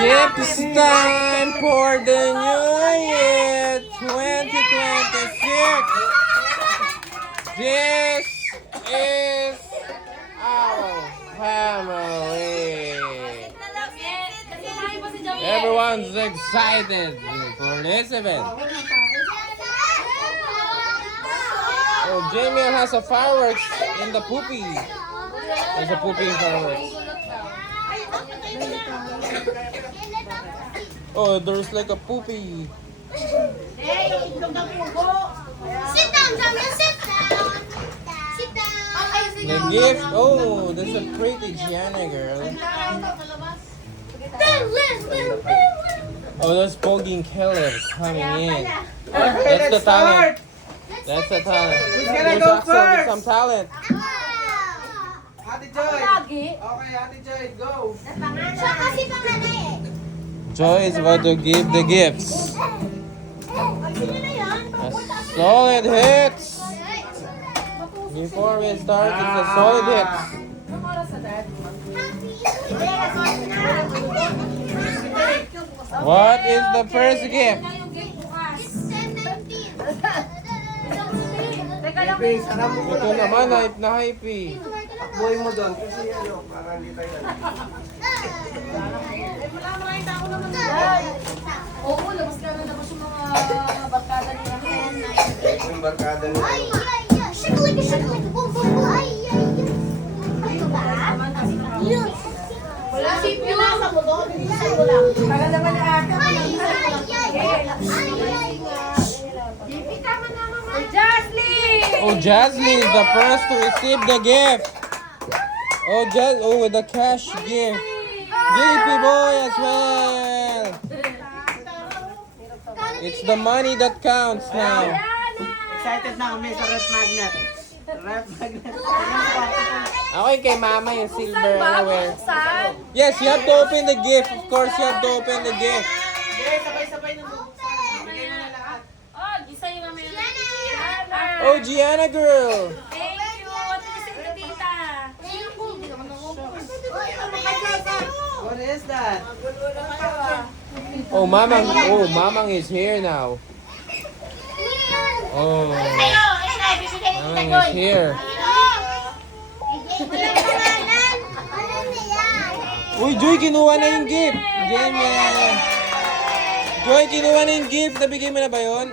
Gifts time for the new year 2026. This is our family. Everyone's excited for this event. Oh, Jamie has a fireworks in the poopy. There's a poopy fireworks. Oh, there's like a poopy. Sit down, Jamie. Sit down. Sit down. The gift. Oh, that's a pretty Gianna girl. Oh, there's Pogi and Caleb coming in. That's the talent. That's the talent. Who's gonna There's go also first? some talent. Ate Joy. Okay, Ate Joy, go. Siya kasi panganay eh. Joy is about to give the gifts. Sino na yan? Solid hits. Before we start, it's a solid hits. What is the first gift? Face, alam mo Ito naman, hype na hype eh. buhay mo doon kasi ano, para hindi tayo Oo, labas ka na labas yung mga barkada nila. yung barkada nila. Ay, ay, ay. Shakalika, shakalika. Boom, boom, boom. Ay, ay, ay. Ano ba? Yun. Wala si Pio sa mo doon. Isa ko lang. Tagal naman na ata. Ay, ay, ay. Ay, ay, Tama na mama. Jaslyn! Oh, Jaslyn is the first to receive the gift. Oh, with the cash gift. JP boy as well. It's the money that counts now. Excited na kami sa rep magnet. Rep magnet. Okay, kay mama yung silver anywhere. Saan? Yes, you have to open the gift. Of course, you have to open the gift. Okay, sabay-sabay na mo. Bigay na na lahat. Oh, gisa yung mamaya. Oh, Gianna girl. Thank you. What is it, tita? What is that? Oh, Mamang is here now. Oh, Mamang is here. Uy, Joy, kinuha na yung gift. Jamie. Joy, kinuha na yung gift. Nabigay mo na ba yun?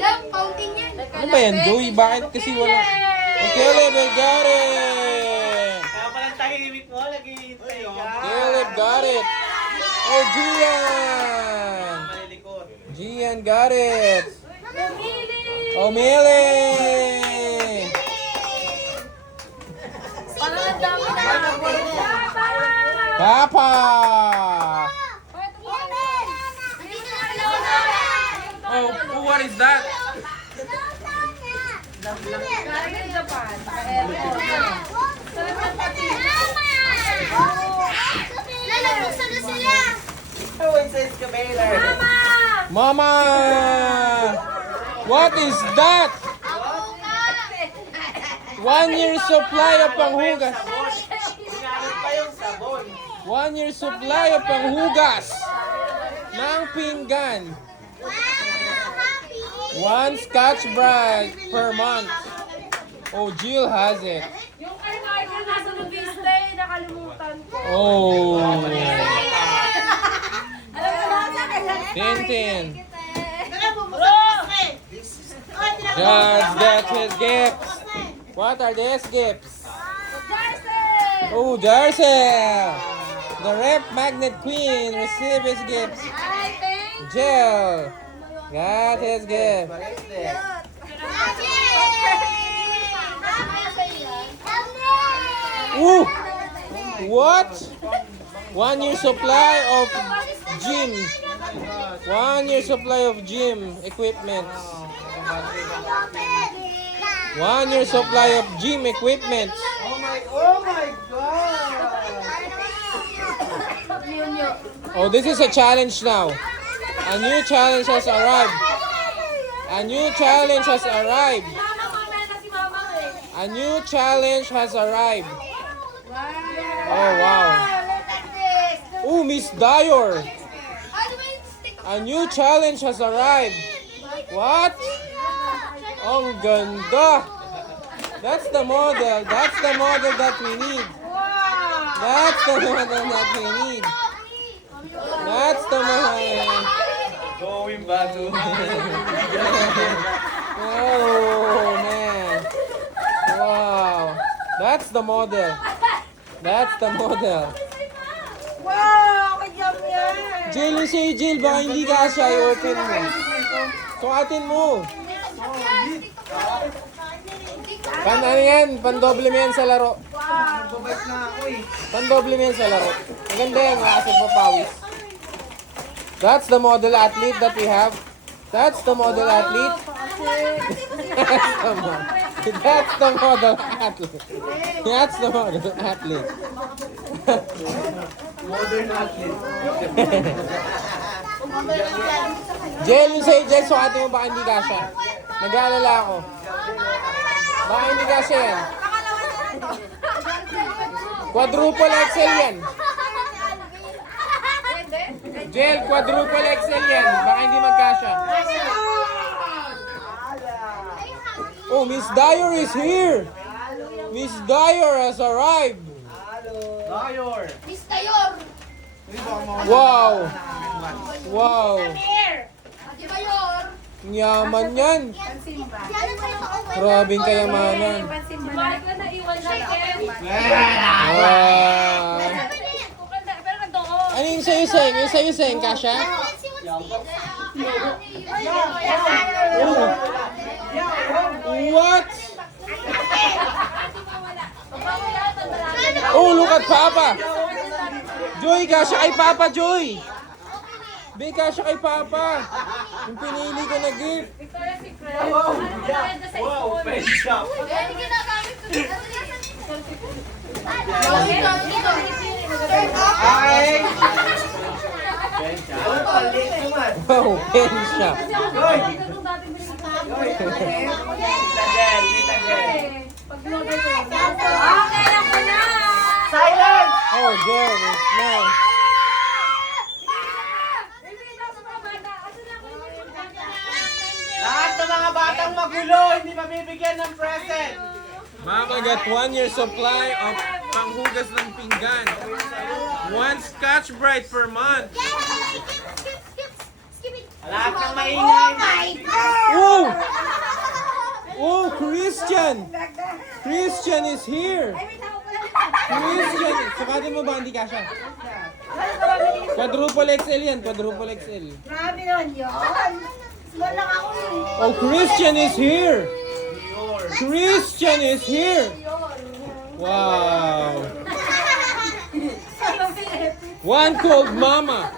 Love, fountain yan. Ano ba yan, Joy? Bakit kasi wala? Caleb, I got it! Kaya palang tahimik mo, naghihintay ka. Caleb got it! Oh, Gian! Malilikot. Gian got it! Oh, Millie! Parang ang dami na. Papa! Oh, what is that? Galing ng Japan. Lala, buksan na sila. Oh, it says Cabeller. Mama! What is that? 1 year supply of panghugas. Ginamit pa yung sabon. 1 year supply of panghugas ng pinggan. One Scotch Brite per month. Oh, Jill has it. Yung kay Michael nasa Lubiste, nakalimutan ko. Oh, Alam mo na kaya. Tintin. Bro! Just got his gifts. What are these gifts? Jason! Oh, Darcel. The Rep Magnet Queen received his gifts. Ay, thank Jill got his gift. Ooh! What? 1 year supply of gym. 1 year supply of gym equipment. 1 year supply of gym equipment. Oh my God! Oh, this is a challenge now. A new challenge has arrived. A new challenge has arrived. Mama, mamaya na si Mama eh. A new challenge has arrived. Oh, wow. Look at this. Oh, Miss Dyer. Ano ba yung stick? A new challenge has arrived. What? Ang ganda. That's the model. That's the model that we need. That's the model that we need. That's the model. Going back to... Oh, man. Wow. That's the model. That's the model. Wow! Kajam yan! Jill, you say Jill, baka hindi kasha, i-open mo. Sukatin mo. Ano yan? Pandoble mo yan sa laro. Babalik na ako eh. Pandoble mo yan sa laro. Maganda yan, kasi papawis. That's the model athlete that we have. That's the model athlete. That's the model athlete. That's the model athlete. Modern athlete. Jel, yung sa'yo, Jel, sukatin mo baka hindi kasha. Nag-aalala ako. Baka hindi kasha yan. Quadruple XL yan. Jel, quadruple XL yan. Baka hindi magkasha. Oh, Miss Dyer is here. Miss Dyer has arrived. Dyer. Miss Tayor. Wow. Wow. Di ba yun? Yaman yan. Yan ang sa ito. Grabing kayamanan. Mark na iwan natin. Wow. Pero nandoon. Ano yung sa'yo, Seng? Yung sa'yo, Seng, kasha? Let's see what's What? Oh, look at Papa. Joy, kasha kay Papa, Joy. Be, kasha kay Papa. Yung pinili ko na gift. Victoria's Secret. Maganda sa Wow, school. pen shop. Yan yung ginagamit ko. Ay! Pen shop. Ano pa? Late naman. Wow, pen siya. Joy! Joy! Tita Jen, Tita Jen. Pag-loader ko. Okay, ako na! Silence! Oh, Joy, it's nice. Lahat ng mga batang magulo, hindi mabibigyan ng present. Mama got 1 year supply of panghugas ng pinggan. 1 Scotch Brite per month. Lahat ng maingay. Oh! Oh, Christian! Christian is here! Christian! Sukatin mo ba? Hindi kasha. Quadruple XL yan. Quadruple XL. Grabe naman yun. Small lang ako eh. Oh, Christian is here! Christian is here! Wow! One cold mama!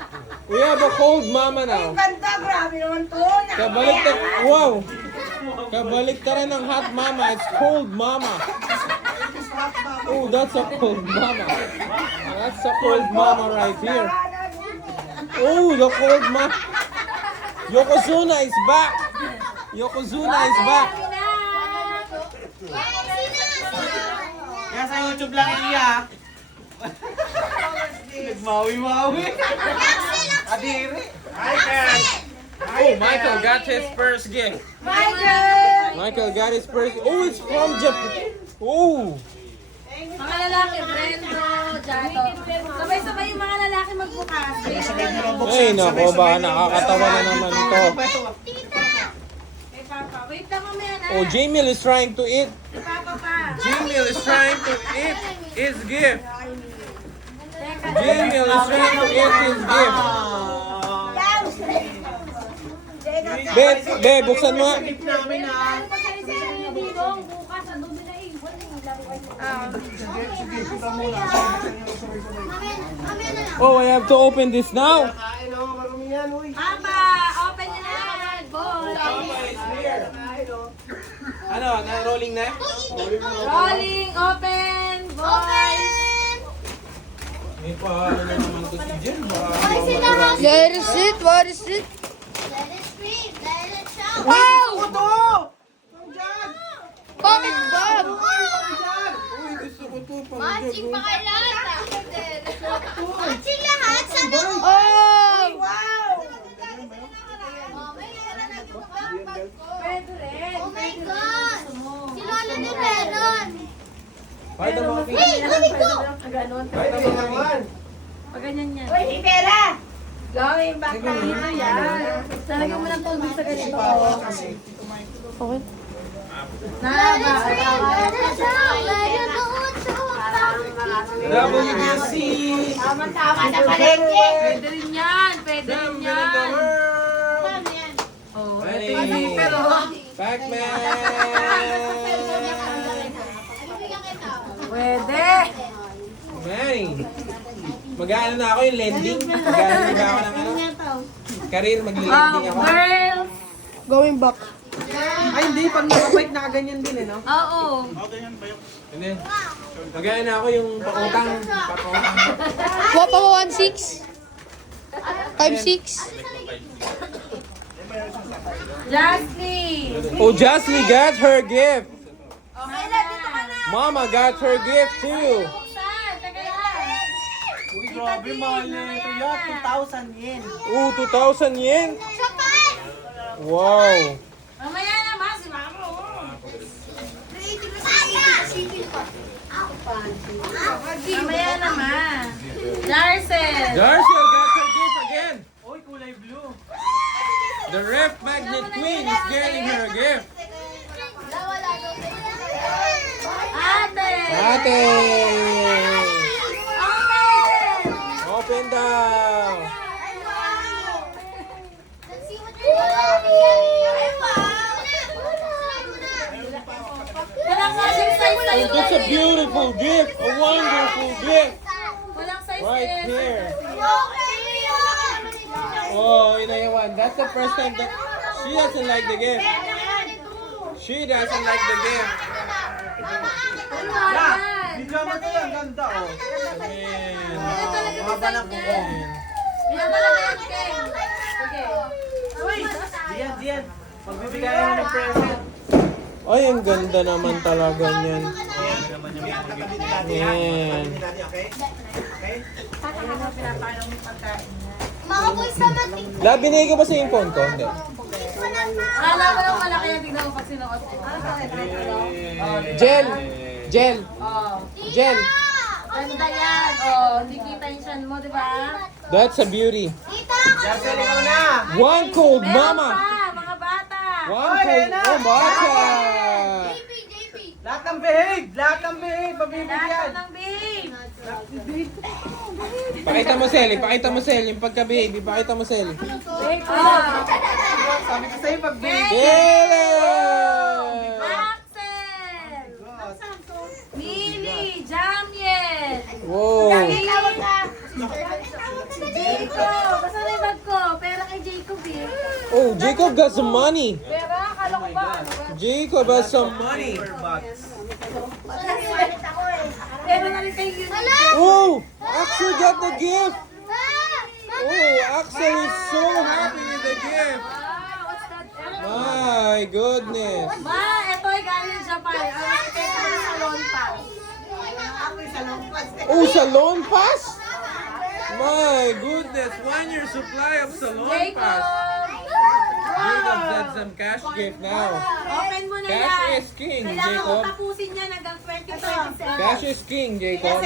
We have a cold mama now. Ganda, grabe naman to. Kabaliktad, wow! Kabaliktaran ng hot mama. It's cold mama. Oh, that's a cold mama. That's a cold mama right here. Oh, the cold mama. Yokozuna is back. Yokozuna is back. Kaya sa YouTube lang iya. Nagmawi-mawi. Adiri. Hi, Ken. Oh, Michael got his first gift. Michael! Michael got his first. Oh, it's from Japan. Oh. Mga lalaki, Brendo, Jato. Sabay-sabay yung mga lalaki magbukas. Ay, nako, baka nakakatawa na naman ito. Kay Papa. Wait lang mamaya na. Oh, Jamil is trying to eat. Kay Papa pa. Jamil is trying to eat his gift. Jamil is trying to eat his gift. Be, buksan mo. Gift namin ah. Bukas, ang dumi na iwan. Oh, I have to open this now. Kain oh, marumi yan, uy. Papa, open nyo na yan. Boy. Ano, na-rolling na? Rolling, open, boy. May paano na naman to si Jen. Let it sit, what is it? Let it scream, let it shout. Ito! Bakit ba? Uy, gusto ko to. Matching pa kay lahat. Matching lahat. Sana ko. Oh! Oh my God. Si Lolo din meron. Pakita mo kami. Hey, kunin ko. Ganon. Pakita mo kami. Pag ganyan yan. Uy, may pera! Going back tayo yan. Talagyan mo ng tubig sa ganito. Okay. WBC! Tama-tama na palengke! Pwede rin yan. Pwede rin yan. Oh, Money! Pac-Man! pwede. Money! Mag-ano na ako yung lending? Mag-ano na ako ng ano? Career, mag-lending ako. Girls. Going back. Ay, hindi. Pag nakabike, nakaganyan din eh, no? Oo. And then, mag-ano na ako yung pakutang. Pakutang. Wapa 1.6. 5.6. Jasmine. Oh, Jasmine got her gift. Okay na, dito ka na. Mama got her gift too. Buksan. Taga yan. Uy, grabe, mahal na ito yan. 2,000 yen. Oh, 2,000 yen? Wow. Mamaya naman si Mamo. Mamaya naman. Darcel. Darcel got her gift again. Uy, kulay blue. The ref magnet queen is getting her gift. Ate. Ate! Amazing. Open daw. Walang size sa'yo. Oh, that's a beautiful gift. A wonderful gift. Walang size Right sa'yo. here. Oh, Inayawan. That's the first time that she doesn't like the gift. She doesn't like the gift. Yeah, video mo ito yan. Ganda, oh. Ayan. Ito talaga Mahaba design ng niya. buko. Yan talaga yung Ken. Sige. Uy! Diyan, diyan. Magbibigay ako ng present. Ay, ang ganda naman talaga niyan. Ayan. Mga boys na matik. La, binigay ko ba sa yung phone ko? Hindi. Akala ko lang malaki yung tignan mo pag sinuot ko. Gel! Gel! Oh. Gel! Ganda yan. Oh, hindi kita yung chan mo, di ba? That's a beauty. Tita, Darcel, ikaw na! One cold Meron mama! pa, mga bata. One cold... Oh, bata! JP. Lahat ng behave! Lahat ng behave! Lahat Mabibigyan! ng babe. Pakita mo, Sel. Pakita mo, Sel. Yung pagka-baby, pakita mo, Sel. Babe, oh. Sabi ko sa'yo, pag-behave! Caleb! Axel. Mili, Jamiel. Whoa! Jacob. Basta na yung bag ko. Pera kay Jacob eh. Oh, Jacob got some money. Pera? Akala ko ba? Ano ba? Jacob has some money. Pera na rin kayo yun. Oh, Axel got the gift. Oh, Axel is so happy with the gift. Wow, what's that? My goodness. Ma, ito ay galing Japan. Ang ito ay salon pa. Oh, salon pass? My goodness, 1 year supply of salon Jacob. pass. Jacob got some cash gift now. Open mo na yan. Cash is king, Kailangan Jacob. mo tapusin yan hanggang 2027. Cash is king, Jacob.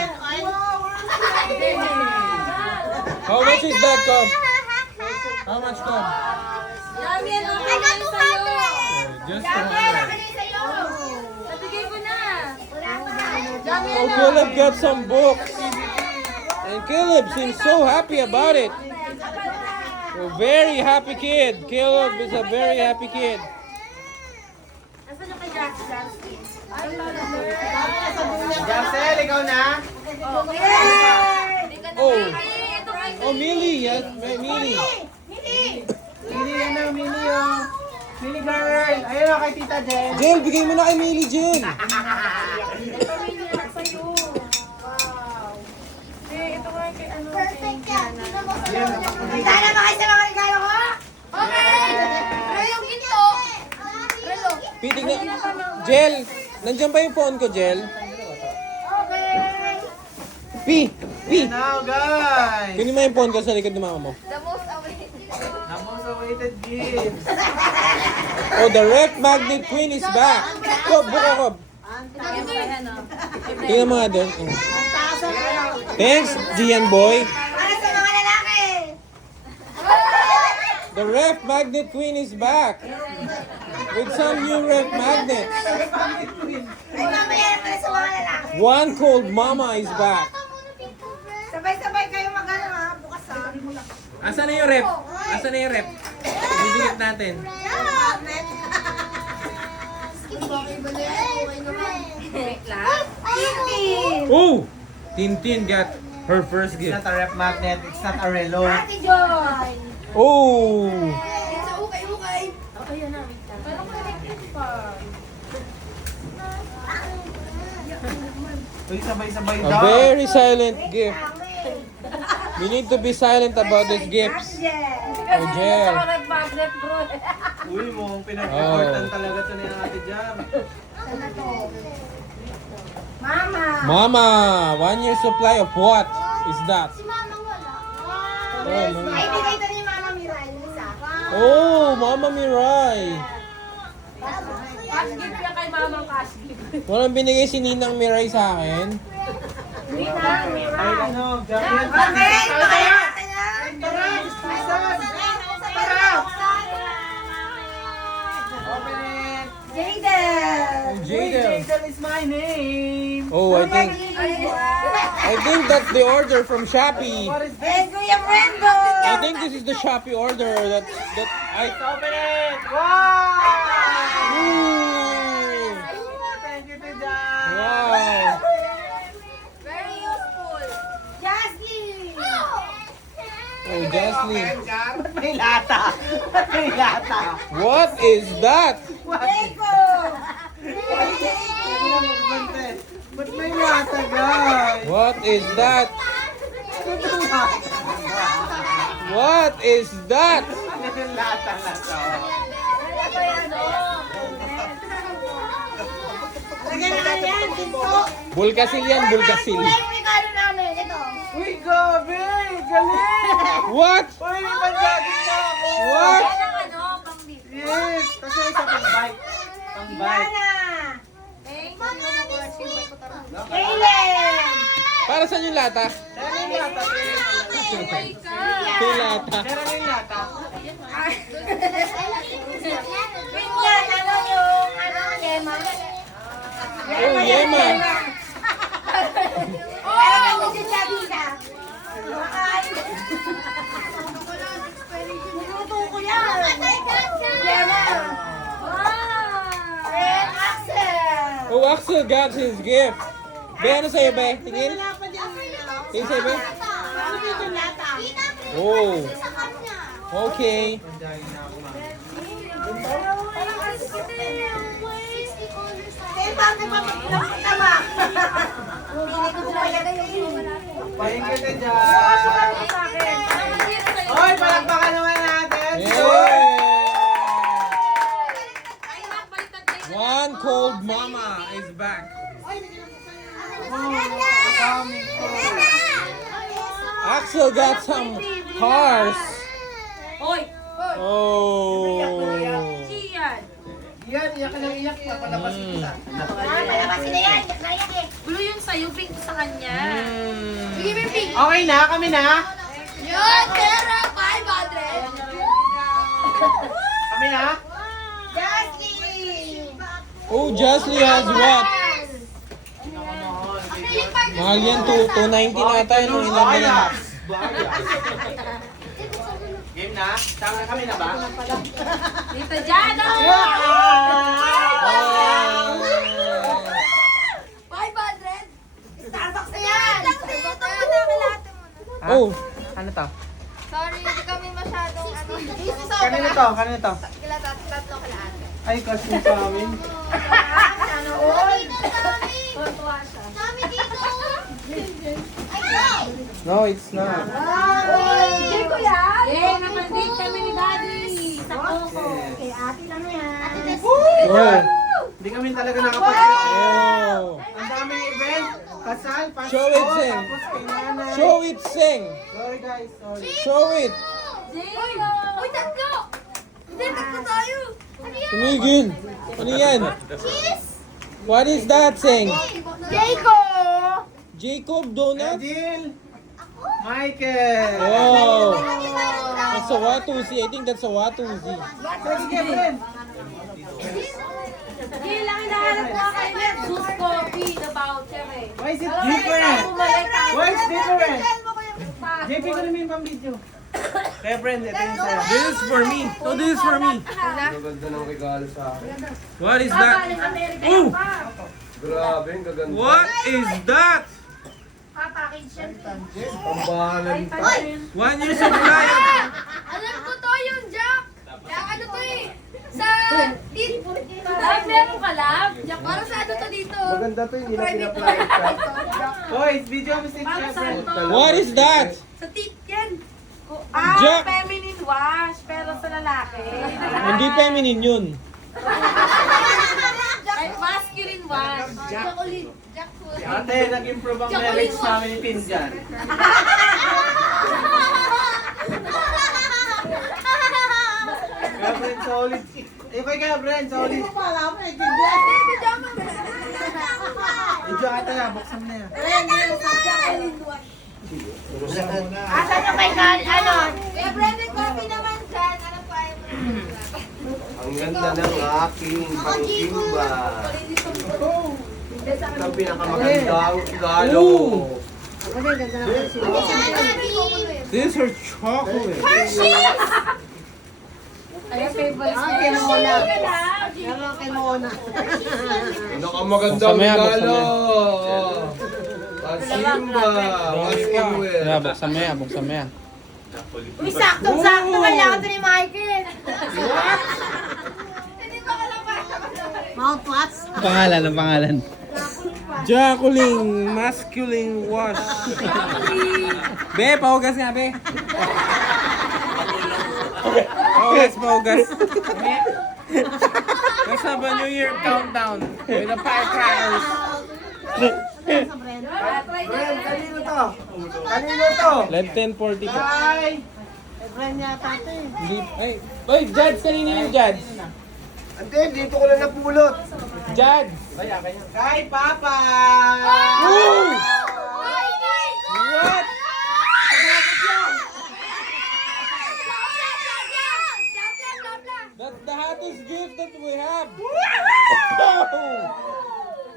How much is that, Cobb? How much, Cobb? Damian, open I na got yun sa'yo. Just 200. Nabigay ko na. Oh, Damian, Caleb got some books. And Caleb seems so happy about it. A very happy kid. Caleb is a very happy kid. Nasaan yung kay Justin? Darcel, ikaw na! Oh, Ito kay oh, Millie. Yes, Millie. Mini yan na, Mini yung... Mini girl! Ayun na kay Tita Jen! Jill, bigay mo na kay Millie, Jill. Perfect yan. Sana ba kayo sa mga regalo ko? Okay. Pero yung ginto. Relo. Pitig na. Jill, nandiyan pa yung phone ko, Jill. Okay. P! P! Now, guys. Kunin mo yung phone ko sa likod ng mama mo. The most awaited. The most awaited gifts. Oh, the ref magnet queen is back. Kob, buka kob. Tingnan mo nga doon. Oh. Thanks, Gian boy. Para sa mga lalaki. The ref magnet queen is back. With some new ref magnets. Ay, mamaya na para sa mga lalaki. One cold mama is back. Sabay-sabay kayo mag-ano ha, bukas ha. Asan na yung ref? Asan na yung ref? Bibigit natin. Oh! Tintin got her first It's gift. not a rep magnet. It's not a relo. Ate Joy. Oh! Uy, sabay-sabay A daw. very silent gift. We need to be silent about these gifts. Oh, Jel. Uy, mo, pinag-reportan talaga ito ni Ate Jam. Mama. Mama, 1 year supply of what is that? Si Mama wala. Oh, Ay, Mama. bigay ito ni Mama Mirai. Yung isa. Oh, Mama Mirai. Cash gift yan kay mamang cash gift. Walang binigay si Ninang Mirai sa akin. Ay, ano, Jam. Okay, kaya natin yan. Open it. Jaden. Jadel. Jaden is my name. Oh, I think that's the order from Shopee. What is this? And Kuya Brendo. I think this is the Shopee order that I Open it. Wow! Ooh. Thank you to Jam. Wow. Very useful. Jasmine. Oh, Jaslyn. Ba't may lata? Ba't may lata? What is that? Jaco. Ba't may lata, guys? What is that? What is that? Ano yung lata na to? Lagyan na yan. Tinto. Bulkasil yan, bulkasil. Kulay yung regalo namin. Ito. Uy, gabi! Galing! What? Uy, may panjagin na ako! What? Yes! Kasi isa pang-bike. Pang-bike. Yana. Mama, Kaylen. Para saan yung lata? Meron yung lata. Yung lata. Meron yung lata. Wait yan. Ano yung Yema? Oh, Yema. Pero kami si Chavita. Ay. Niluto ko yan. Yema. And Axel. Oh, Axel got his gift. Be, ano sa'yo, Be? Tingin? Tingin sa'yo, Be? Ano yung lata? Oh, sa kanya. okay. Panjagin na ako, mami. Eh, bakit ba magkakatama? Thank you to Jam. Hoy, palakpakan naman natin! Yeah. One cold mama is back. Axel got some cars. Hoy! Oh. Gian! Yan, iyak ka ng iyak. Papalabasin kita. Palabasin na yan. Iyak na yan eh. Blue yung sa'yo, pink sa kanya. Okay na, kami na. Yun, pera, 500. Kami na. Jasmine. Oh, Jaslyn has what? Mahal yan, 290 na tayo nung inabala. Game na? Tama kami na ba? Dito dyan! 500. Starbucks na yan. Oh, Ano to? Sorry, hindi kami masyadong ano. Kanino to? Kanino to? Tatlo ka lahat. Ay, kasi sa amin. Sana all. Kami dito. Ay, no, it's not. Hindi ko yan. Eh, napandate kami ni Daddy! Sa Coco! Kay ate lang yan. Oh. Hindi kami talaga nakapag-trip. Oh. Ang daming event. Kasal, Pasko, Show it, Sing. tapos kay nanay. Show it, sing. Sorry guys, sorry. Show it. Uy, tatlo! Hindi, tatlo tayo! Tumigil. Ano yan? Cheese! What is that, sing? Jacob! Jacob Donut? Jill, Michael. Wow. That's a Watusi. I think that's a Watusi. Sige, friend. Hindi lang hinahanap ko kay Ned. Juice coffee, the voucher eh. Why is it different? Bumalik tayo. Why is different? JP ko naman yung pang-video. Kaya friend, ito yung sa'yo. This is for me. No, this is for me. Ganda ng regalo sa akin. What is that? Galing Amerika Oh! yan pa. Grabe, ang gaganda. What is that? Papackage yan. Pambahalan pa. 1 year supply. Alam ko to yung Jack. Jack, ano to eh? Sa tit. Lab, meron ka lab? Jack, para sa ano to dito? Maganda to, hindi na pinaplano siya. Boys, video mo si Para sa friend. to? What is that? Sa tit yan. Jack. Feminine wash, pero sa lalaki. Hindi feminine yun. Ay, masculine wash. Ate, nag-improve ang lyrics namin ni Pinjan. Kaya friend, solid. Eh, kaya friend, solid. Video ata na, buksan mo na yan. Asan yung kay Carl? Ano? Kaya Brendan, coffee naman dyan. Ano pa yun? Ang ganda ng aking pangkimba. Ito ang pinakamagandang regalo. Ooh. This is her chocolate. Kaya favorite ko. Pinakamagandang regalo. Pangkimba. Pangkimba. Buksan mo yan, buksan mo yan. Uy, saktong-sakto. Kailangan to ni Michael. Hindi ba kalapasok? Mouthwash. Ang pangalan. Jacqueline Masculine Wash. Be, pahugas nga, be. Pahugas. Let's have a New Year countdown with the firecrackers. Friend, kanino to? Kanino to? Let 10:40 po. Hi! Friend yata ito eh. Hindi, ay, Jads, kanina yung Jads. Ante, dito ko lang napulot. Jads. Kay Papa! Woo! What? That's the hottest gift that we have.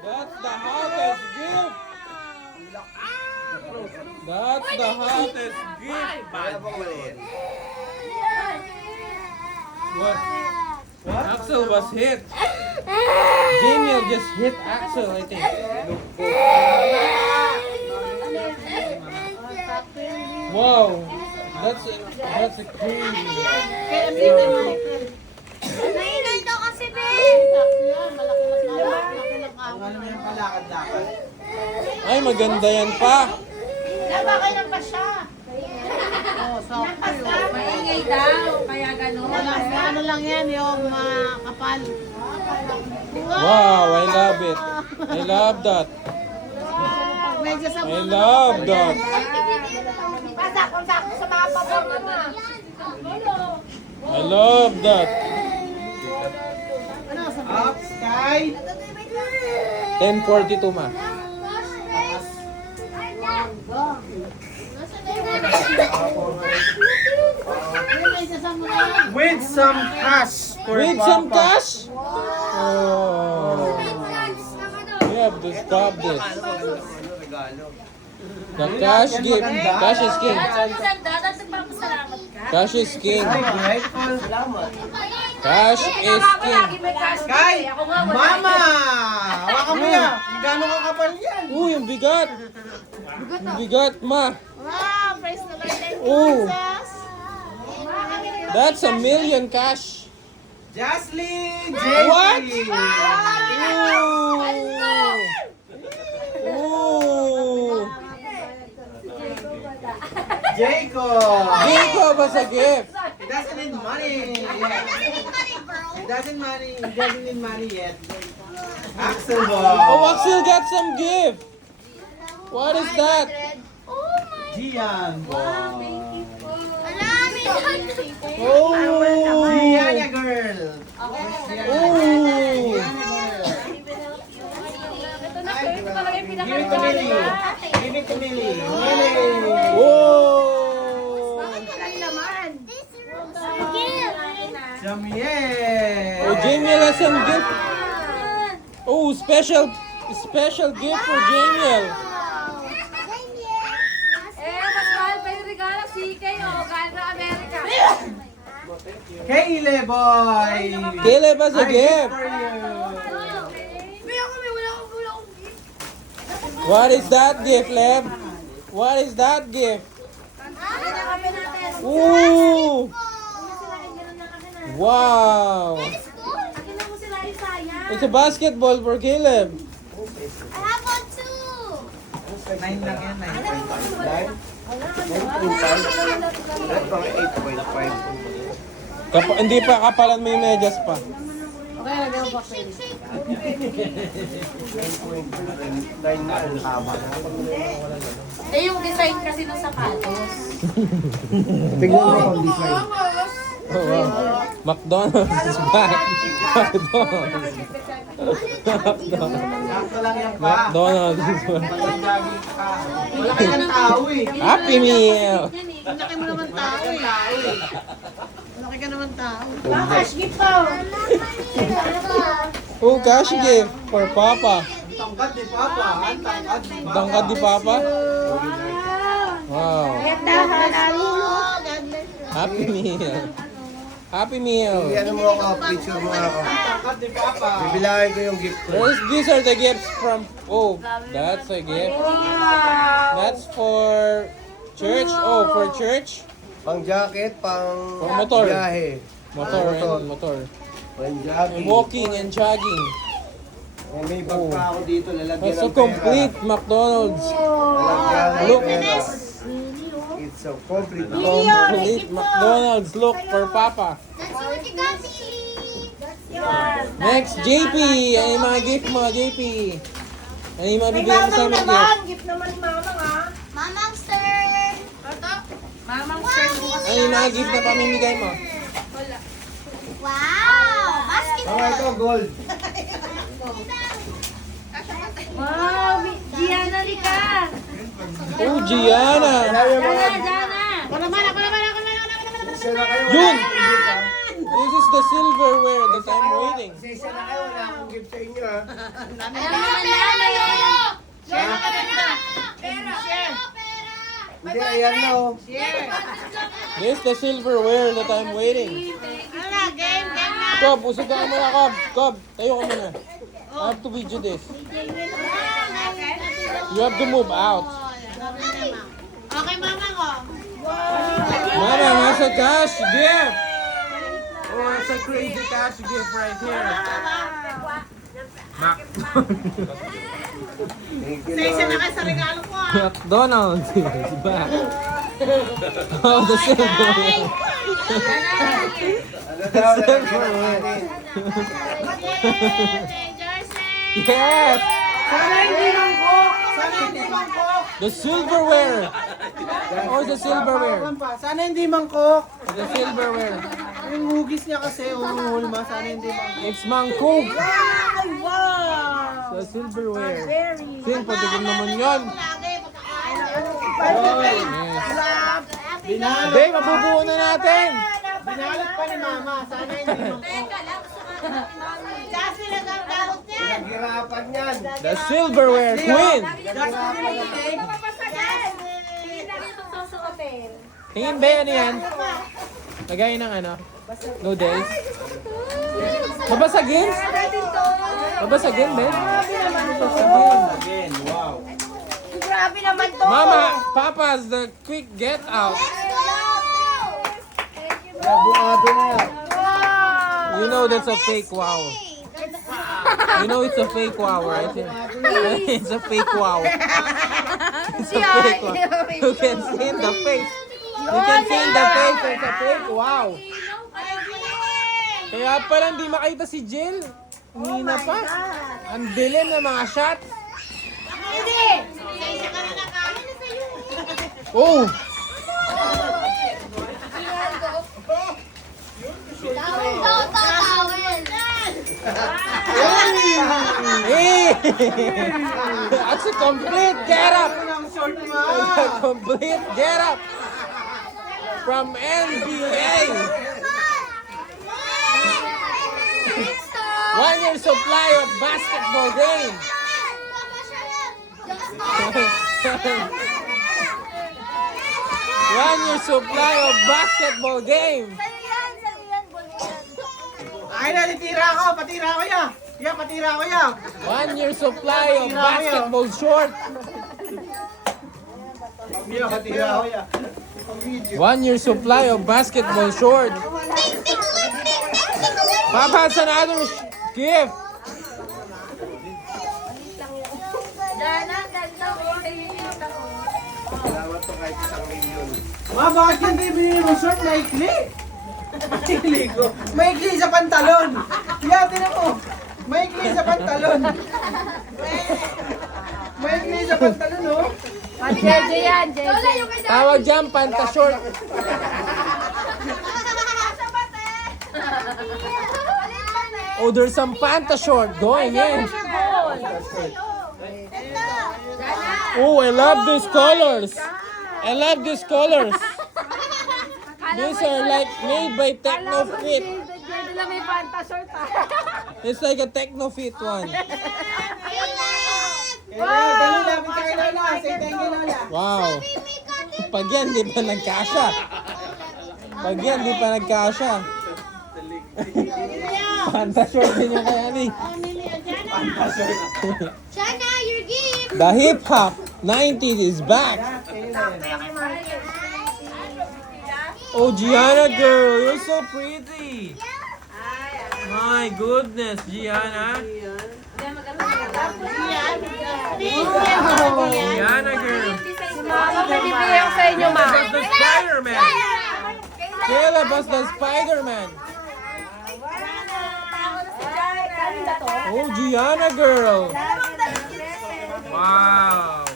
That's the hottest gift. That's the hottest gift. What? Axel was hit. Daniel just hit Axel, I think. Wow, that's a crazy. Nainay daw kasi, be! Ang ano mo yung palakad-lakad? Ay, maganda yan pa. Nabakay lang pa siya. Maingay daw, kaya gano'n. Ano lang yan, yung kapal. Wow, I love it. I love that. Medyo sa I love that. Pasakong-sakto sa mga pabor mo. I love that. Up, Sky! 10:42 ma. With some cash for With Papa. some cash? Oh. We have to stop this. The cash gift. Cash is king. That's ang maganda, that's nagpapasalamat ka. Cash is king. Ay, grateful. Cash is king. Lagi may cash Sky! eh. Ako nga, wala. Mama! Hawakan mo yan. Gano'ng kakapal yan? Uy, yung bigat. Yung bigat, ma. Wow, praise the Lord. Thank you, Oh, Jesus. that's a million cash. Jaslyn! What? JP! Ooh. Jacob! Jacob as a gift. He doesn't need money. He doesn't need money yet. Axel Oh, Ball. Axel got some gift. What is that? Gian. Wala, may Oh! Gianna girl. Oh! Ito na, ito talaga yung Give it to Millie. Give it to Millie. Millie. Oh! Jamiel. Oh, Jamiel has some gift. Oh, special gift for Jamiel. mas mahal pa yung regalo. CK, galing ng Amerika. Kayle boy. Caleb has a gift. For you. Wala akong gift. What is that gift, Leb? What is that gift? Ooh! Wow! It's a basketball for Caleb. I have one too. 9 lang yan, 9.5. At mga 8.5. Hindi pa kapalan mo yung medyas pa. Shake, shake. 9 na ang haba na. Eh, yung design kasi ng sapatos. Tingnan mo ang design. Oh, wow. McDonald's is back. McDonald's. Sakto lang yan pa. McDonald's is back. Jogging ka. Wala kayong tao eh. Happy Meal! Laki mo naman tao eh. Laki ka naman tao. Oh, cash gift for Papa. Ang tangkad ni Papa. Ang tangkad ni Papa. Tangkad di Papa? Wow. Happy Meal. Happy Meal. Ano mo ako, picture mo ako. Tangkad ni Papa. Bibilahin ko yung gift ko. These are the gifts from... Oh, that's a gift. That's for church. Oh, for church. Pang jacket, pang Pang motor. biyahe. Motor and motor. Pang And jogging. walking and jogging. Eh, may bag pa ako dito, lalagyan That's a ng pera. complete McDonald's. Lalagyan ng Look. pera. It's a complete. Complete McDonald's look for Papa. That's what you got me. Next, JP. Ano yung mga gift mo, JP? Ano yung mga bibigyan mo sa amin gift? Gift naman ni Mama nga. Mamang sir. Mamang sir bukas. Ano yung mga gift na pamimigay mo? Wow, basketball. Ito, gold. Wow, Gianna Rica. Oh, Gianna. Ako naman. Isa na kayo. Yun! This is the silverware that I'm waiting. Isa na kayo, wala akong gift sa inyo ha. Hindi, ayan na oh. This is the silverware that I'm waiting. Cob, usugan mo na, Cob. Cob, tayo ka muna. I have to video this. You have to move out. Okay, Mama ko. Mama has a cash gift. Oh, that's a crazy cash gift right here. Thank you, Isa na Lord. kayo sa regalo ko. McDonald's is back. Oh, the silverware. Ano daw, Silverware. Yes! Sana hindi mangkok. Sana hindi mangkok. The silverware. Oh, the silverware. Papakan pa. Sana hindi mangkok. The silverware. Yung hugis niya kasi, umuhulma. Sana hindi mangkok. It's Mangkog. Wow! The silverware. Very. Sin, patigin naman yun. Yes. Binalot. Hindi, mabubuo na natin. Binalot pa ni Mama. Sana hindi mangkok. Kasi nagagalit niya. Naghirapan yan. The silverware queen. Tingin ba ano yan? Lagay ng ano? Noodles? Mabasagin? Mabasagin, Ben? Mabasagin. Again, wow. Grabe naman to. Mama, Papa's the quick get out. Nabuado na yan. You know that's a fake wow. You know it's a fake wow, right? It's a fake wow. It's a fake wow. You can see in the face. You can see in the face. It's a fake wow. Kaya pala hindi makita si Jill. Hindi na pa. Ang dilim ng mga shot. Hindi. Oh! Hey! That's a complete get up! Ang short mo. That's a complete get up! From NBA! 1 year supply of basketball game! 1 year supply of basketball game! Ay na, titira ko. Patira ko ya. Ya, patira ko ya. 1 year supply of basketball short! Ya, patira ko ya. 1 year supply of basketball short! Papa has another gift! Salamat to kahit 1 million. Ma, bakit yung bibili mo short? Maikli. Maikli ko. Maikli sa pantalon. Ya, tinan mo. Maikli sa pantalon. Maikli sa pantalon, oh. Lola, yung kay Tawag dyan, panta short! Oh, there's some panta short going in! Oh, I love these colors! I love these colors! These are like made by Technofit. Nila may panta short It's like a Technofit one. Dali lapit ka kay Lola. Say thank you, Lola. Wow. Pag yan, di pa nagkasya. Pag yan, di pa nagkasya. Panta short din yung kay Ali. Chana, your gift. The hip hop 90s is back. Oh, Gianna girl, you're so pretty. My goodness, Gianna. Gianna girl. Mama, may bibigyan ko sa inyo, ma. That's the Spider-Man. Caleb was the Spider-Man. Oh, Gianna girl. Wow.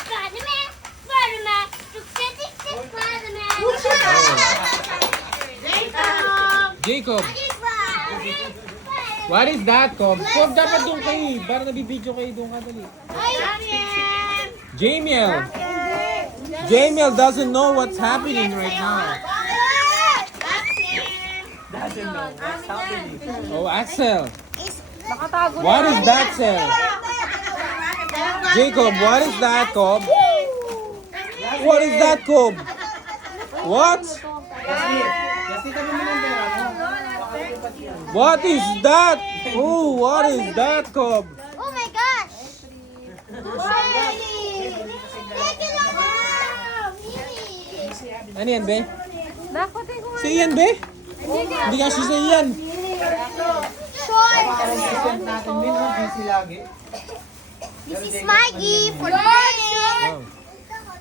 Spider-Man, Spider-Man, Spider-Man. Jacob, what is that, Cobb? Cobb, dapat doon kayo. Para nabibidyo kayo doon ka dali. Jamiel. Jamiel doesn't know what's happening right now. Oh, Axel. What is that, Sel? Jacob, what is that, Cobb? What is that, Cobb? What? Kasi tabi mo ng pera mo. What is that? Oh, what is that, Cobb? Oh my gosh. Thank you, Lola. Mimi. Ano yan, be? Nakutin ko Si Ian, be? Hindi kasi si Ian. Short. Assistant natin din, no? Busy lagi. This is my gift for today.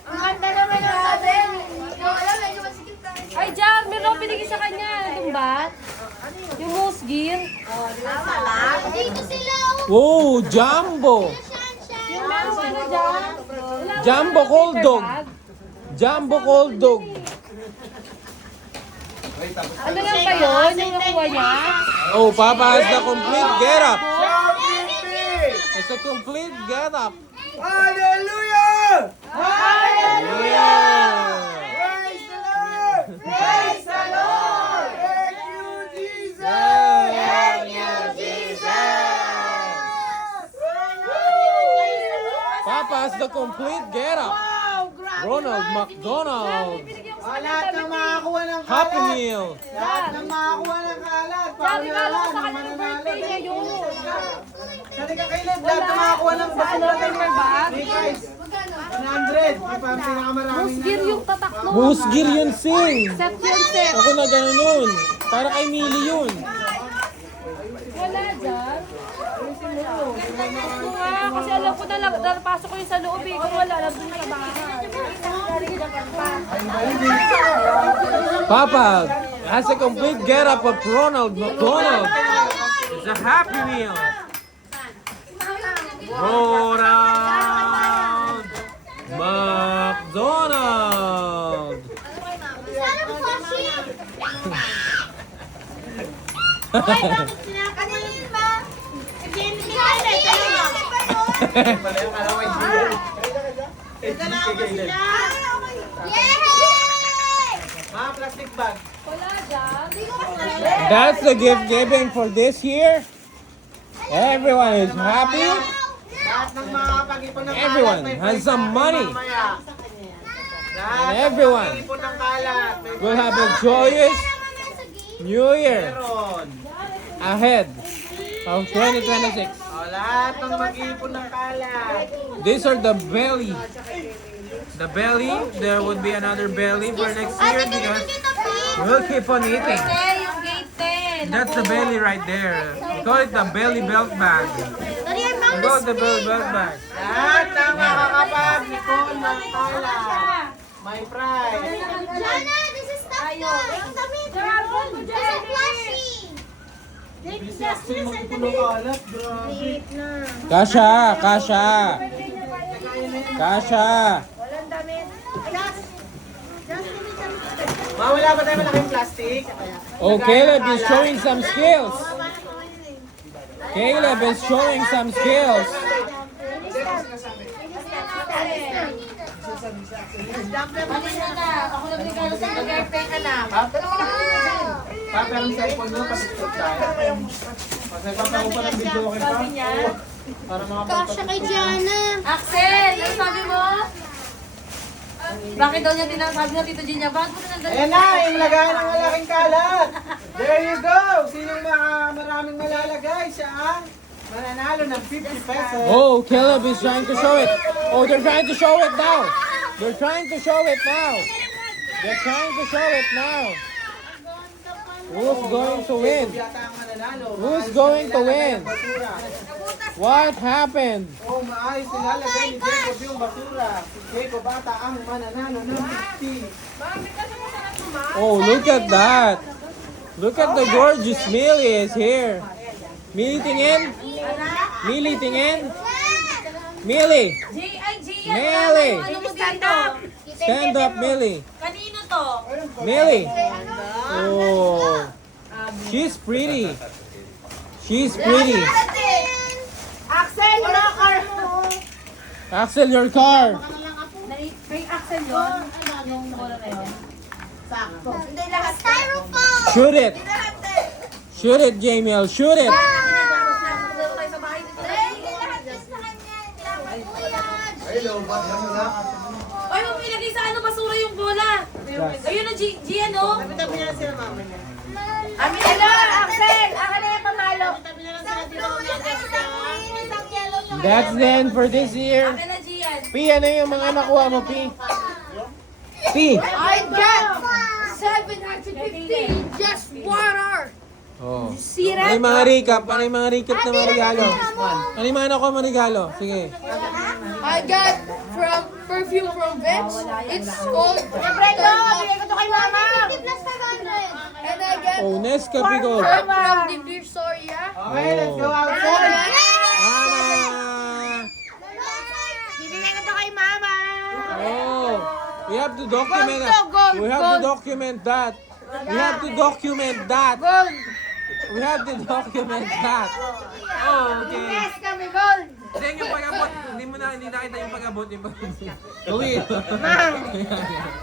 Ang ganda naman ng atin. Ay, Jack, meron akong pinigil sa kanya. Ano ba? Yung moose gear. Dito sila. Oh, Jumbo. Yung ano, Jack? Jumbo cold dog. Jumbo cold dog. Ano lang ba yun? Yung nakuha niya? Oh, Papa has the complete getup. Shout Filipe! It's a complete getup. Hallelujah! Yeah. Praise the Lord! Praise the Lord! Thank you, Jesus! Papa has the complete getup. Ronald McDonald. Lahat ng makakuha ng Happy kalat. Meal. Lahat ng makakuha ng kalat. Sabi ka lang sa ng kanya yung birthday niya yun. Sabi ka kailan, lahat ng makakuha ng basura ng bag? Hey guys, 100. Di pa ang pinakamaraming Moose gear yung tatak no. Moose gear yun, Sing. Set yun, set. Ako na gano'n nun. Para kay Millie yun. Wala dyan. Gusto nga, kasi alam ko na lang, napasok ko yung sa loob eh. Kung wala, nandun sa bahay. Papa has a complete getup of Ronald McDonald. It's a Happy Meal. Ronald. Donald. Sana mo Sashi. Kaninin ba? Hindi Pala yung kalaway siya. Ito na ako sila. Yay! Mga plastic bag. That's the gift giving for this year. Everyone is happy. Lahat ng mga pag-ipon ng Everyone kalat, may has prize some natin money. mamaya. Lahat And ng everyone pag-ipon ng kalat, may We'll have a prize joyous New Year meron. ahead of 2026. Lahat ng mag-ipon ng kalat. These are the belly. The belly. There would be another belly for next year because we'll keep on eating. Yung gate 10. That's the belly right there. We call it the belly belt bag. We call it the belly belt bag. Lahat ng makakapag-ipon ng kalat, may prize. Jana, this is stuff na. Ang damit. This is flashy. Bilis na kasi mag-ipon ng kalat, grabe. Kasha, Kasha. Kasha. Wala ba tayo malaking plastic? Oh, Caleb is showing some skills. Caleb is showing some skills. Ako na binigay sa mag-airplane ka na. Pero yung cellphone nyo, pasipot tayo. Kasi papako pa ng video okay pa. Para mga Kasha kay Jana. Axel, ano sabi mo? Bakit daw niya tinasabi na Tito Gina? Bakit mo na nandali? Ayan na, yung lagayan ng malaking kalat. There you go. Sinong maraming malalagay siya ang mananalo ng 50 pesos. Oh, Caleb is trying to show it. Oh, they're trying to show it now. They're trying to show it now. They're trying to show it now. Who's going to win? Yata ang mananalo. Who's going to win? Basura. What happened? Oh, maayos nilalagay ni Jacob yung basura. Si Jacob ata ang mananalo ng 50. Oh, look at that. Look at the gorgeous Millie is here. Millie tingin? Millie tingin? Millie! Millie! Stand up! Stand up, Millie. Kanino to? Millie! Oh, she's pretty. She's pretty. Axel, rocker mo. Axel, your car. Kay Axel yun? Yung bola na yun? Sakto. Hindi lahat. Styrofoam. Shoot it. Shoot it, Jamiel. Shoot it. Hindi lahat yun sa kanya. Dapat kuya. Ay, huwag mo ilagay sa ano basura yung bola. Ayun na, G ano? Tabi niya na sila mama niya. Amin hello, Axel! Ako na yung pamalo. Tabi niya na sila dito. That's the end for this year. Akin na, Gian. P, ano yung mga nakuha mo, P? P. I got 750 just water. Oh. See Ano that? yung mga recap? Ano yung mga recap na mga regalo? Ano yung mga nakuha mo regalo? Sige. I got from perfume from Vicks. It's called Brendo, bigay ko to kay mama. 50 plus 500. and I got Oh, Nescafe Gold. from the beer store, yeah. Okay, let's go outside. Ah! Bibigay ko to kay mama. Oh, we have to document that. Gold, We have to document that. We have to document that. Gold. We have to document that. Oh, okay. Yes, kami gold. Then yung pag-abot, hindi nakita yung pag-abot. Yung pag-abot. Gawin.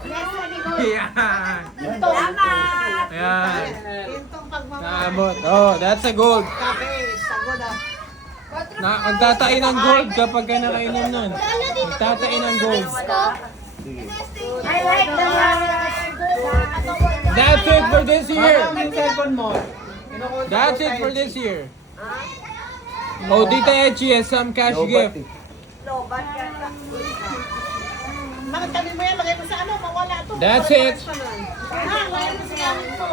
Yes, kami gold. Yan. Salamat. Yan. Gintong pagmamahal. Naabot. Oh, that's a gold. Kape, sagod ah. Magtatain ng gold kapag ka nakainom nun. Magtatain ng gold. I like the That's it for this year. Ano yung cellphone mo? That's it for this year. Oh, Tita Echi has some cash gift. Bakit tabi mo yan? Lagay mo sa ano? Mawala to. That's it. Ha? Lagay mo sa gamit mo.